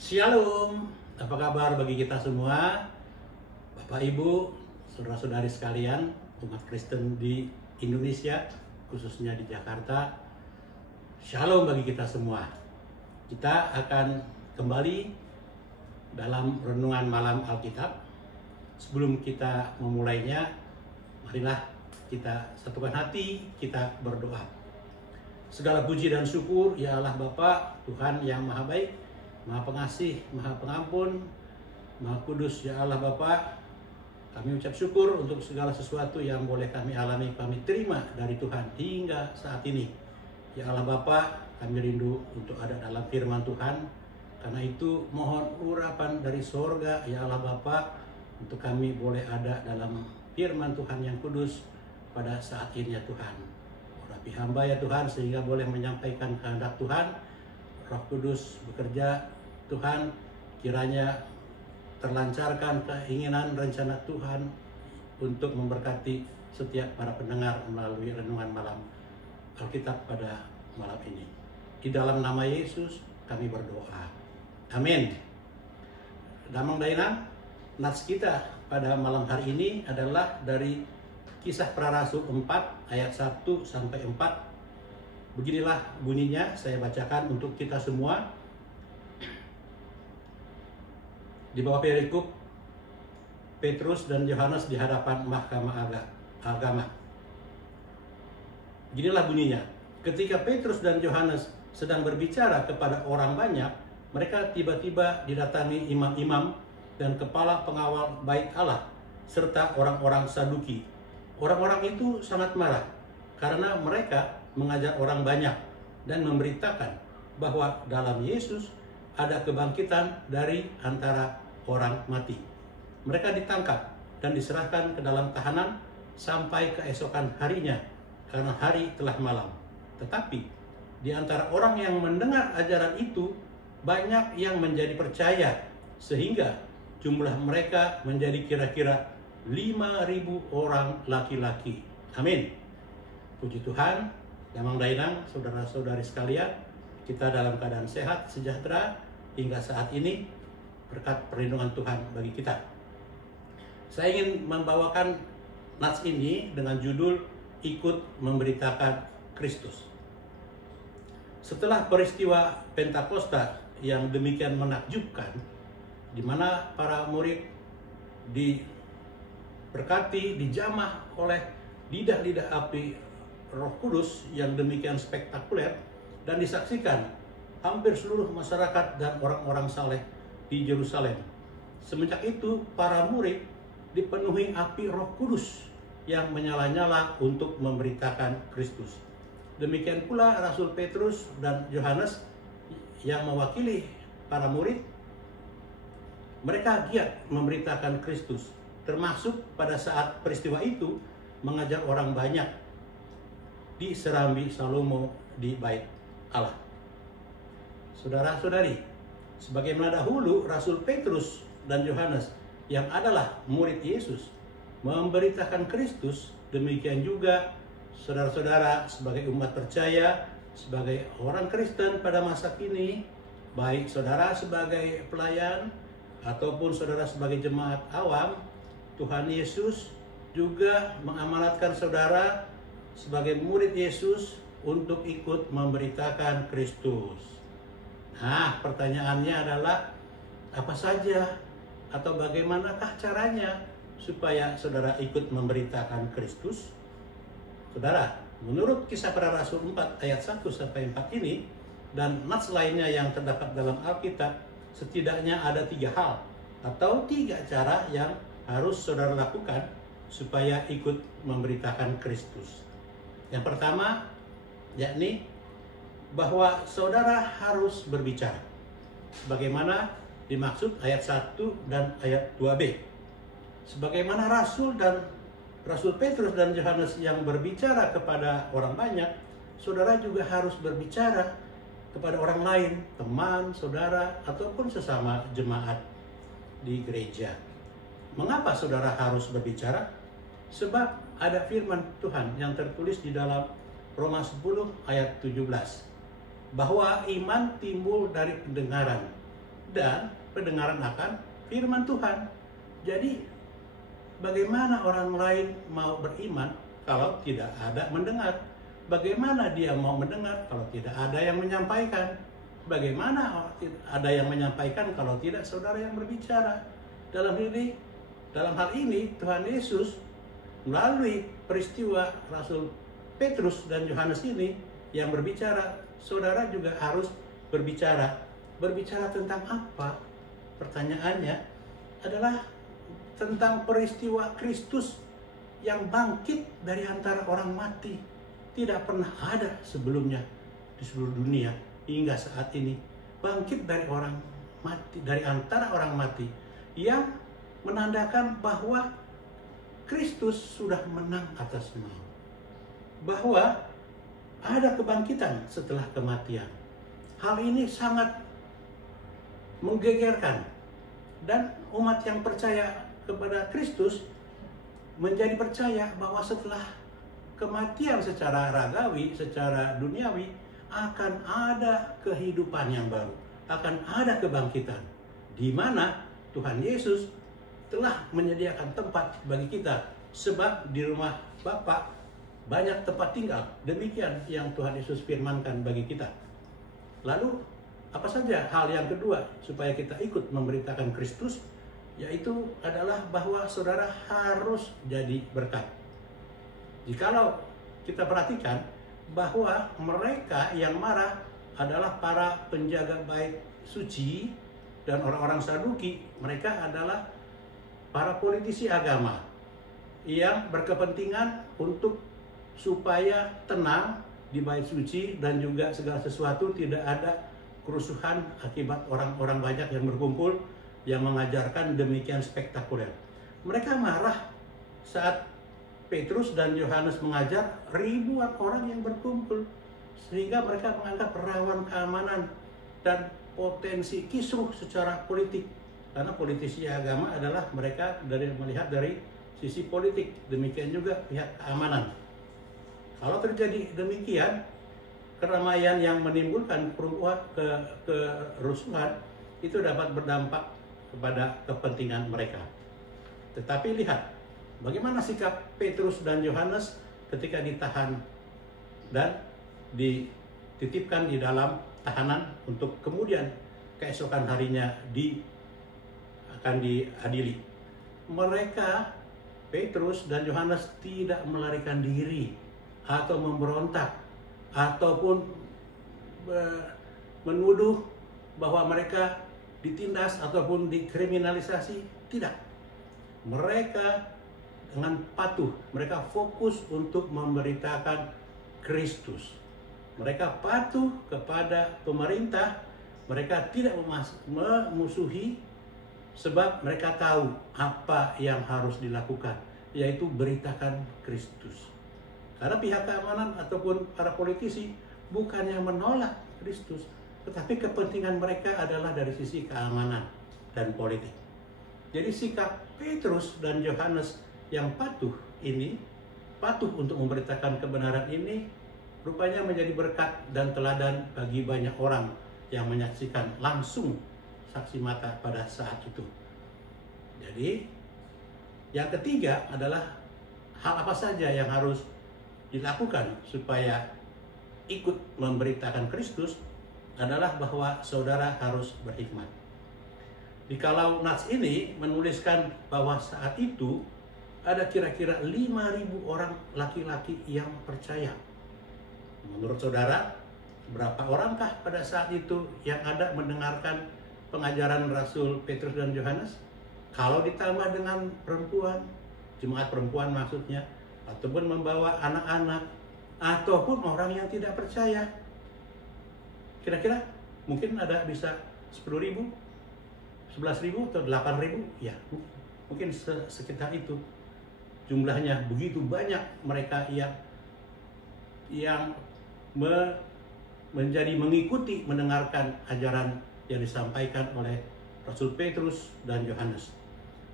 Shalom, apa kabar bagi kita semua, Bapak Ibu, saudara-saudari sekalian, umat Kristen di Indonesia, khususnya di Jakarta. Shalom bagi kita semua. Kita akan kembali dalam renungan malam Alkitab. Sebelum kita memulainya, marilah kita satukan hati, kita berdoa. Segala puji dan syukur, ya Allah Bapa, Tuhan yang Maha Baik, Maha Pengasih, Maha Pengampun, Maha Kudus, ya Allah Bapa. Kami ucap syukur untuk segala sesuatu yang boleh kami alami, kami terima dari Tuhan hingga saat ini. Ya Allah Bapa, kami rindu untuk ada dalam firman Tuhan. Karena itu mohon urapan dari sorga, ya Allah Bapa, untuk kami boleh ada dalam firman Tuhan yang kudus pada saat ini ya Tuhan. Urapi hamba ya Tuhan sehingga boleh menyampaikan kehendak Tuhan. Roh Kudus bekerja, Tuhan, kiranya terlancarkan keinginan rencana Tuhan untuk memberkati setiap para pendengar melalui renungan malam Alkitab pada malam ini. Di dalam nama Yesus kami berdoa. Amin. Damang Dainang, nats kita pada malam hari ini adalah dari Kisah Para Rasul 4 ayat 1 sampai 4. Beginilah bunyinya, saya bacakan untuk kita semua. Di bawah perikop Petrus dan Yohanes di hadapan mahkamah agama. Beginilah bunyinya. Ketika Petrus dan Yohanes sedang berbicara kepada orang banyak, mereka tiba-tiba didatangi imam-imam dan kepala pengawal bait Allah serta orang-orang Saduki. Orang-orang itu sangat marah karena mereka mengajar orang banyak dan memberitakan bahwa dalam Yesus ada kebangkitan dari antara orang mati. Mereka ditangkap dan diserahkan ke dalam tahanan sampai keesokan harinya karena hari telah malam. Tetapi di antara orang yang mendengar ajaran itu banyak yang menjadi percaya sehingga jumlah mereka menjadi kira-kira 5.000 orang laki-laki. Amin. Puji Tuhan. Damang Dainang, saudara-saudari sekalian, kita dalam keadaan sehat, sejahtera hingga saat ini berkat perlindungan Tuhan bagi kita. Saya ingin membawakan nats ini dengan judul Ikut Memberitakan Kristus. Setelah peristiwa Pentakosta yang demikian menakjubkan, di mana para murid diberkati, dijamah oleh lidah-lidah api Roh Kudus yang demikian spektakuler dan disaksikan hampir seluruh masyarakat dan orang-orang saleh di Yerusalem. Semenjak itu para murid dipenuhi api Roh Kudus yang menyala-nyala untuk memberitakan Kristus. Demikian pula Rasul Petrus dan Yohanes yang mewakili para murid. Mereka giat memberitakan Kristus, termasuk pada saat peristiwa itu mengajar orang banyak di Serambi Salomo di bait Allah. Saudara-saudari, sebagaimana dahulu Rasul Petrus dan Yohanes yang adalah murid Yesus memberitakan Kristus, demikian juga saudara-saudara sebagai umat percaya, sebagai orang Kristen pada masa kini, baik saudara sebagai pelayan ataupun saudara sebagai jemaat awam, Tuhan Yesus juga mengamanatkan saudara sebagai murid Yesus untuk ikut memberitakan Kristus. Nah, pertanyaannya adalah apa saja atau bagaimanakah caranya supaya saudara ikut memberitakan Kristus? Saudara, menurut Kisah Para Rasul 4 ayat 1 sampai 4 ini dan nats lainnya yang terdapat dalam Alkitab, setidaknya ada 3 hal atau 3 cara yang harus saudara lakukan supaya ikut memberitakan Kristus. Yang pertama, yakni bahwa saudara harus berbicara. Sebagaimana dimaksud ayat 1 dan ayat 2b. Sebagaimana Rasul Petrus dan Yohanes yang berbicara kepada orang banyak, saudara juga harus berbicara kepada orang lain, teman, saudara, ataupun sesama jemaat di gereja. Mengapa saudara harus berbicara? Sebab ada firman Tuhan yang tertulis di dalam Roma 10 ayat 17. Bahwa iman timbul dari pendengaran dan pendengaran akan firman Tuhan. Jadi bagaimana orang lain mau beriman kalau tidak ada mendengar? Bagaimana dia mau mendengar kalau tidak ada yang menyampaikan? Bagaimana ada yang menyampaikan kalau tidak saudara yang berbicara? Dalam hal ini Tuhan Yesus melalui peristiwa Rasul Petrus dan Yohanes ini yang berbicara, saudara juga harus berbicara. Berbicara tentang apa? Pertanyaannya adalah tentang peristiwa Kristus yang bangkit dari antara orang mati. Tidak pernah ada sebelumnya di seluruh dunia hingga saat ini. Bangkit dari orang mati, dari antara orang mati, yang menandakan bahwa Kristus sudah menang atas maut. Bahwa ada kebangkitan setelah kematian. Hal ini sangat menggegerkan, dan umat yang percaya kepada Kristus menjadi percaya bahwa setelah kematian secara ragawi, secara duniawi, akan ada kehidupan yang baru, akan ada kebangkitan, di mana Tuhan Yesus telah menyediakan tempat bagi kita, sebab di rumah Bapa banyak tempat tinggal. Demikian yang Tuhan Yesus firmankan bagi kita. Lalu apa saja hal yang kedua supaya kita ikut memberitakan Kristus? Yaitu adalah bahwa saudara harus jadi berkat. Jikalau kita perhatikan bahwa mereka yang marah adalah para penjaga bait suci dan orang-orang Saduki. Mereka adalah para politisi agama yang berkepentingan untuk supaya tenang di bait suci dan juga segala sesuatu tidak ada kerusuhan akibat orang-orang banyak yang berkumpul yang mengajarkan demikian spektakuler. Mereka marah saat Petrus dan Yohanes mengajar ribuan orang yang berkumpul, sehingga mereka menganggap rawan keamanan dan potensi kisruh secara politik. Karena politisi agama adalah mereka melihat dari sisi politik, demikian juga pihak keamanan. Kalau terjadi demikian, keramaian yang menimbulkan kerusuhan itu dapat berdampak kepada kepentingan mereka. Tetapi lihat bagaimana sikap Petrus dan Yohanes ketika ditahan dan dititipkan di dalam tahanan untuk kemudian keesokan harinya akan diadili. Mereka, Petrus dan Yohanes, tidak melarikan diri atau memberontak ataupun menuduh bahwa mereka ditindas ataupun dikriminalisasi. Tidak. Mereka dengan patuh, mereka fokus untuk memberitakan Kristus. Mereka patuh kepada pemerintah, mereka tidak memusuhi, sebab mereka tahu apa yang harus dilakukan, yaitu beritakan Kristus. Karena pihak keamanan ataupun para politisi bukannya menolak Kristus, tetapi kepentingan mereka adalah dari sisi keamanan dan politik. Jadi sikap Petrus dan Yohanes yang patuh untuk memberitakan kebenaran ini, rupanya menjadi berkat dan teladan bagi banyak orang yang menyaksikan langsung saksi mata pada saat itu. Jadi yang ketiga adalah hal apa saja yang harus dilakukan supaya ikut memberitakan Kristus adalah bahwa saudara harus berhikmat. Dikalau Nats ini menuliskan bahwa saat itu ada kira-kira 5.000 orang laki-laki yang percaya. Menurut saudara, berapa orangkah pada saat itu yang ada mendengarkan pengajaran Rasul Petrus dan Yohanes? Kalau ditambah dengan perempuan, jemaat perempuan maksudnya, ataupun membawa anak-anak, ataupun orang yang tidak percaya, kira-kira mungkin ada bisa 10.000, 11.000 atau 8.000, ya mungkin sekitar itu jumlahnya. Begitu banyak mereka yang menjadi mengikuti mendengarkan ajaran yang disampaikan oleh Rasul Petrus dan Yohanes.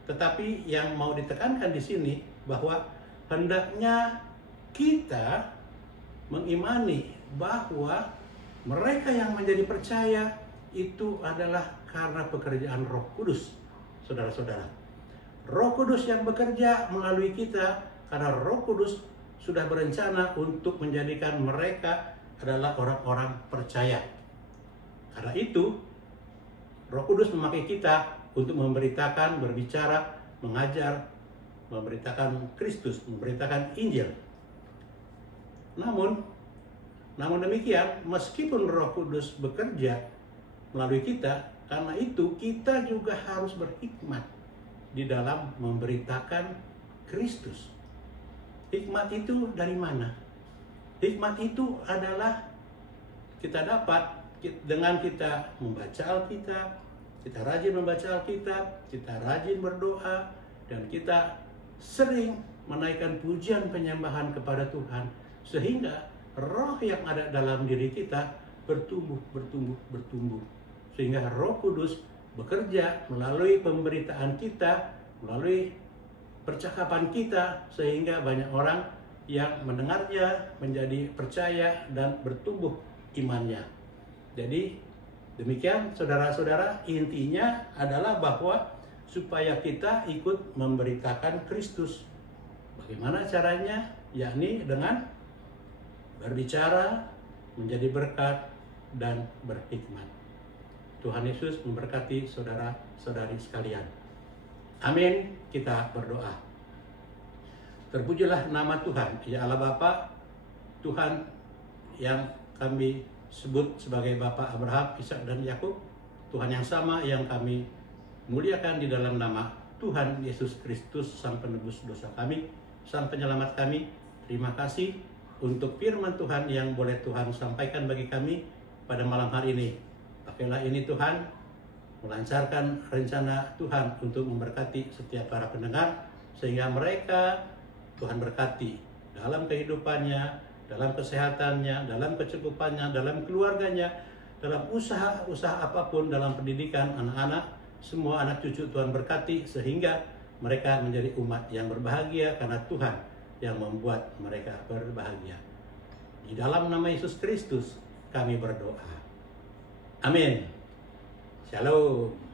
Tetapi yang mau ditekankan di sini bahwa hendaknya kita mengimani bahwa mereka yang menjadi percaya itu adalah karena pekerjaan Roh Kudus, saudara-saudara. Roh Kudus yang bekerja melalui kita karena Roh Kudus sudah berencana untuk menjadikan mereka adalah orang-orang percaya. Karena itu, Roh Kudus memakai kita untuk memberitakan, berbicara, mengajar, memberitakan Kristus, memberitakan Injil. Namun demikian, meskipun Roh Kudus bekerja melalui kita, karena itu kita juga harus berhikmat di dalam memberitakan Kristus. Hikmat itu dari mana? Hikmat itu adalah kita dapat dengan kita membaca Alkitab, kita rajin membaca Alkitab, kita rajin berdoa, dan kita sering menaikkan pujian penyembahan kepada Tuhan, sehingga roh yang ada dalam diri kita bertumbuh. Sehingga Roh Kudus bekerja melalui pemberitaan kita, melalui percakapan kita, sehingga banyak orang yang mendengarnya menjadi percaya dan bertumbuh imannya. Jadi demikian saudara-saudara, intinya adalah bahwa supaya kita ikut memberitakan Kristus. Bagaimana caranya? Yakni dengan berbicara, menjadi berkat, dan berhikmat. Tuhan Yesus memberkati saudara-saudari sekalian. Amin. Kita berdoa. Terpujilah nama Tuhan, ya Allah Bapa, Tuhan yang kami sebut sebagai Bapa Abraham, Ishak, dan Yakub. Tuhan yang sama yang kami muliakan di dalam nama Tuhan Yesus Kristus, Sang Penebus dosa kami, Sang Penyelamat kami. Terima kasih untuk firman Tuhan yang boleh Tuhan sampaikan bagi kami pada malam hari ini. Pakailah ini Tuhan, melancarkan rencana Tuhan untuk memberkati setiap para pendengar, sehingga mereka Tuhan berkati dalam kehidupannya, dalam kesehatannya, dalam kecukupannya, dalam keluarganya, dalam usaha apapun, dalam pendidikan anak-anak, semua anak cucu Tuhan berkati, sehingga mereka menjadi umat yang berbahagia karena Tuhan yang membuat mereka berbahagia. Di dalam nama Yesus Kristus kami berdoa. Amin. Shalom.